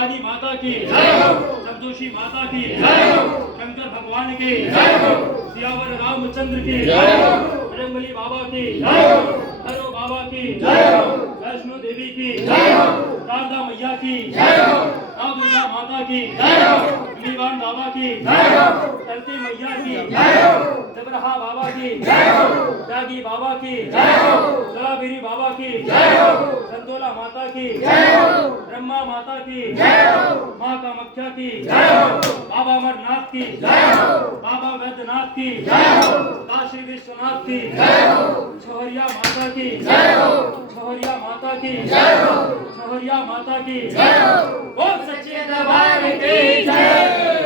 भवानी माता की, समजोशी माता की, शंकर भगवान की, सियावर रामचंद्र की, बजरंगबली बाबा की, भैरव बाबा की, वैष्णो देवी की, शारदा मैया की, माँ दुर्गा माता की, लीवान बाबा की, धरती मैया की, जबरहा बाबा की, त्यागी बाबा की, जलाबीरी बाबा की, संतोला माता की, ब्रह्मा माता की, माँ कामाख्या की, बाबा अमरनाथ की, बाबा वैद्यनाथ की, काशी विश्वनाथ की, छोहरिया माता की, छोहरिया माता की, छोहरिया माता की, बोल सच्चे दरबार की जय।